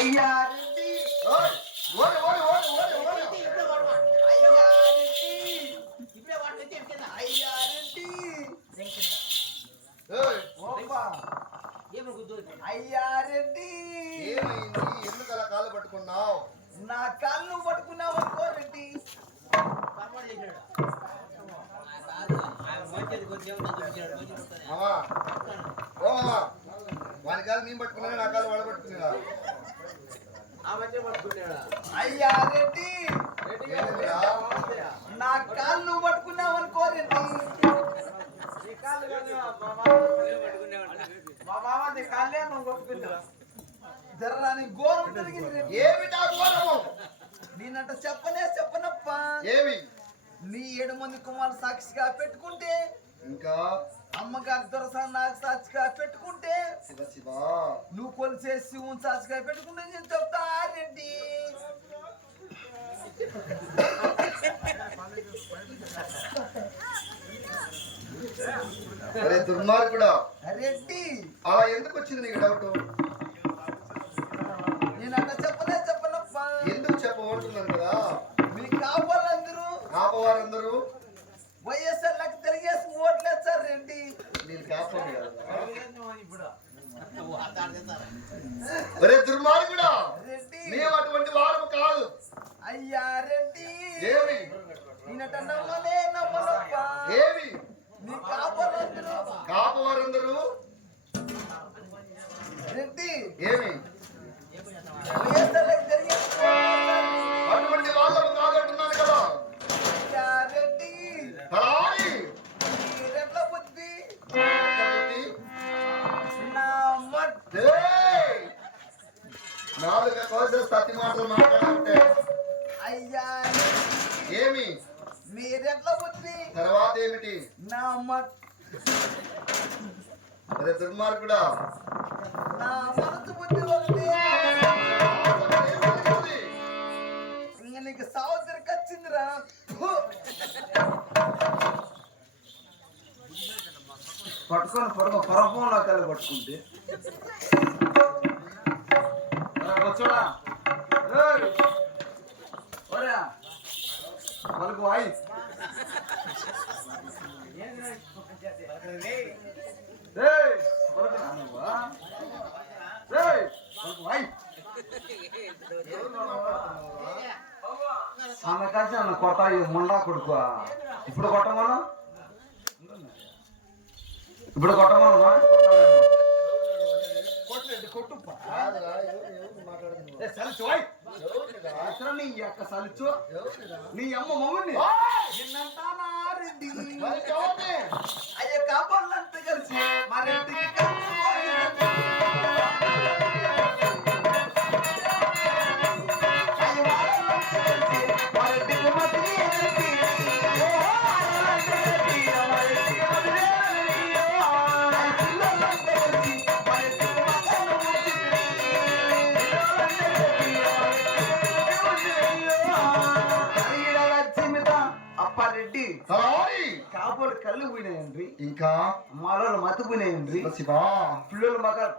అయ్యా రెడ్డి ఓయ్, ఓడి, ఓడి, ఓడి, ఓడి, ఓడి. అయ్యా రెడ్డి అయ్యా రెడ్డి ఓయ్, ఓబ్బా అయ్యా రెడ్డి ఏమైంది ఎందుకు అలా కాళ్ళు పట్టుకున్నావు నా కాళ్ళు పట్టుకున్నావు అనుకో రెడ్డి వాని నేను పట్టుకున్నా నా అయ్యా రెడ్డి? నా కాళ్ళు పట్టుకున్నావు అనుకో రెడ్డి. మా మామ. నీ కాళ్ళే నువ్వు కొట్టుకున్నావు జర్రాని గోరం తిరిగింది రెడ్డి. ఏమిటా ఘోరము? నేనంట చెప్పనే చెప్పనప్ప. ఏమి? నీ ఏడు మంది కుమారు సాక్షిగా పెట్టుకుంటే ఇంకా అమ్మగారి దొరసా నాకు సాక్షిగా పెట్టుకుంటే శివ శివ. నువ్వు కొలిసే శివుని సాక్షిగా పెట్టుకుంటే నేను చెప్తా రెడ్డి అరే దుర్మార్గుడా. రెడ్డి అలా ఎందుకు వచ్చింది నీకు డౌట్ నేనంట చెప్పనే చెప్పనప్ప. ఎందుకు చెప్పమంటున్నాను కదా మీకు కావాలందరూ ఆపవారందరూ వైఎస్ఆర్ లకి తిరిగేసి ఓట్లేస్తారు రెడ్డి నేను కాపండి కదా ఒరే దుర్మార్గుడా మేము అటువంటి వారము కాదు. అయ్యా రెడ్డి. ఏమి? ఏమి? కాపవారందరూ రెడ్డి. ఏమి. అటువంటి వాళ్ళము కాదంటున్నాను కదా. రెడ్డి. బుద్ధి. కాబట్టి, నా మట్ ఏయ్! నాలుగు కోసే సత్య మాటలు మాట్లాడాలంటే అయ్యా ఏమి? మీరెట్ల బుద్ధి. తర్వాత ఏమిటి? నా మట్ అరే దుర్మార్గుడా? నా మనసు బుద్ధి ఒకటి? ఇంక నీకు సావత్రికి వచ్చిందిరా. పట్టుకొని పడుకో పొరపోలో కలిగి పట్టుకుంటే వాళ్ళకు వాయి. ఏయ్, అన్న కలిసి అన్న కొత్త ముండా కొడుకు. ఇప్పుడు కొట్టమను ఇప్పుడు కొట్టమను కొట్టు నీ యొక్క సలిచు? నీ అమ్మ మమ్మల్ని రెడ్డి? అయ్యో కాపాడాలంతా కలిసి మా రెడ్డికి కాపులు కళ్ళు పోయినాయండి ఇంకా? మాలో మత్తు పోయినాయండి శివ? పిల్లలు వచ్చినారు.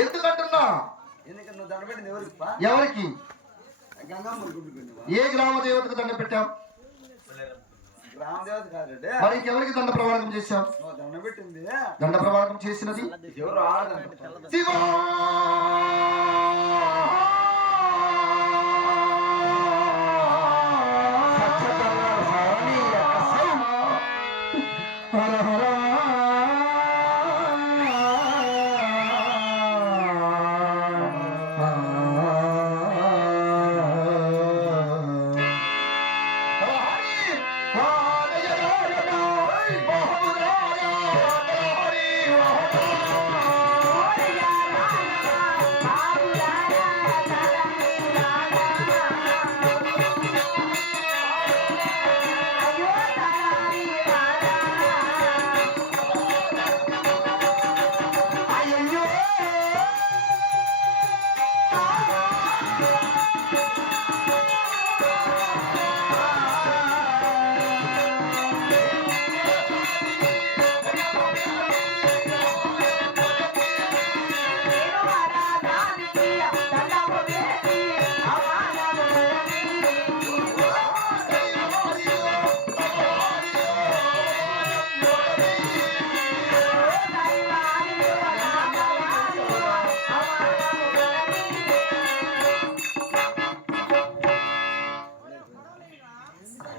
ఎందుకంటున్నా? ఎందుకంటే నువ్వు దండ పెట్టింది ఎవరికి పా? ఎవరికి? గంగమ్మ ఏ గ్రామ దేవతకు దండ పెట్టాం? కాదండి మరి ఇంకెవరికి దండ ప్రమాణం చేశాం? నువ్వు దండ పెట్టింది. దండ ప్రమాణం చేసినది? ఎవరు ఆడదంట శివ!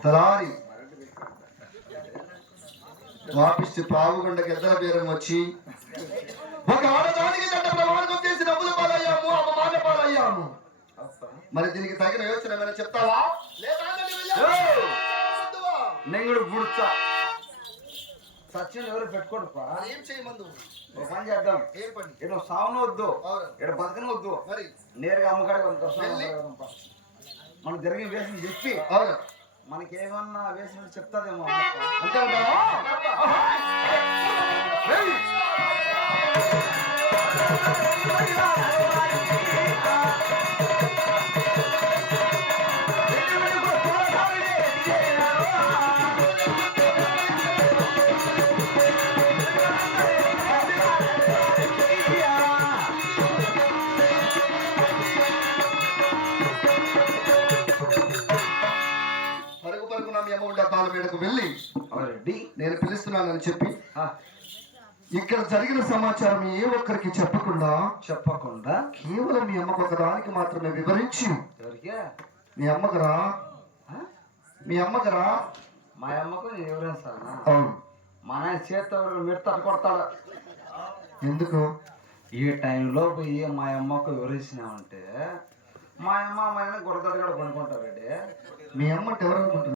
తలారి. పాపిష్టి పావుగొండ గెద్దల బేరం వచ్చి ఒక ఆడదానికి చెడ్డ ప్రమాణం చేసి నవ్వుల పాలయ్యాము అవమాన పాలయ్యాము. మరి దీనికి తగిన యోచన ఏమైనా చెప్తావా? నెంగుడు బుడ్చ సచిన్ ఎవరు పెట్టుకోడుపా? మరి ఏం చేయమందు ఒక పని చేద్దాం. ఏం పని? ఇక్కడ సావును వద్దు అవును. ఇక్కడ బతకను వద్దు మరి? నేరుగా అమ్మకాడ? మనం జరిగిన వేసిన చెప్పి అవును. మనకి ఏమన్నా వేసిన చెప్తాదేమో అంతే ఉంటావా నేను పిలుస్తున్నానని చెప్పి ఇక్కడ జరిగిన సమాచారం ఏ ఒక్కరికి చెప్పకుండా చెప్పకుండా కేవలం మీ అమ్మకు ఒకదానికి మాత్రమే వివరించి. మీ అమ్మకరా? మీ అమ్మకరా? మా అమ్మకు నేను సార్ అవును. మా నాయన చేత తట్టు కొడతాడు? ఎందుకు? ఈ టైంలో పోయి మా అమ్మకు వివరించినామంటే మా అమ్మ మా కూడా కొనుక్కుంటారు రెడ్డి మీ అమ్మ ఎవరు అనుకుంటున్నారు?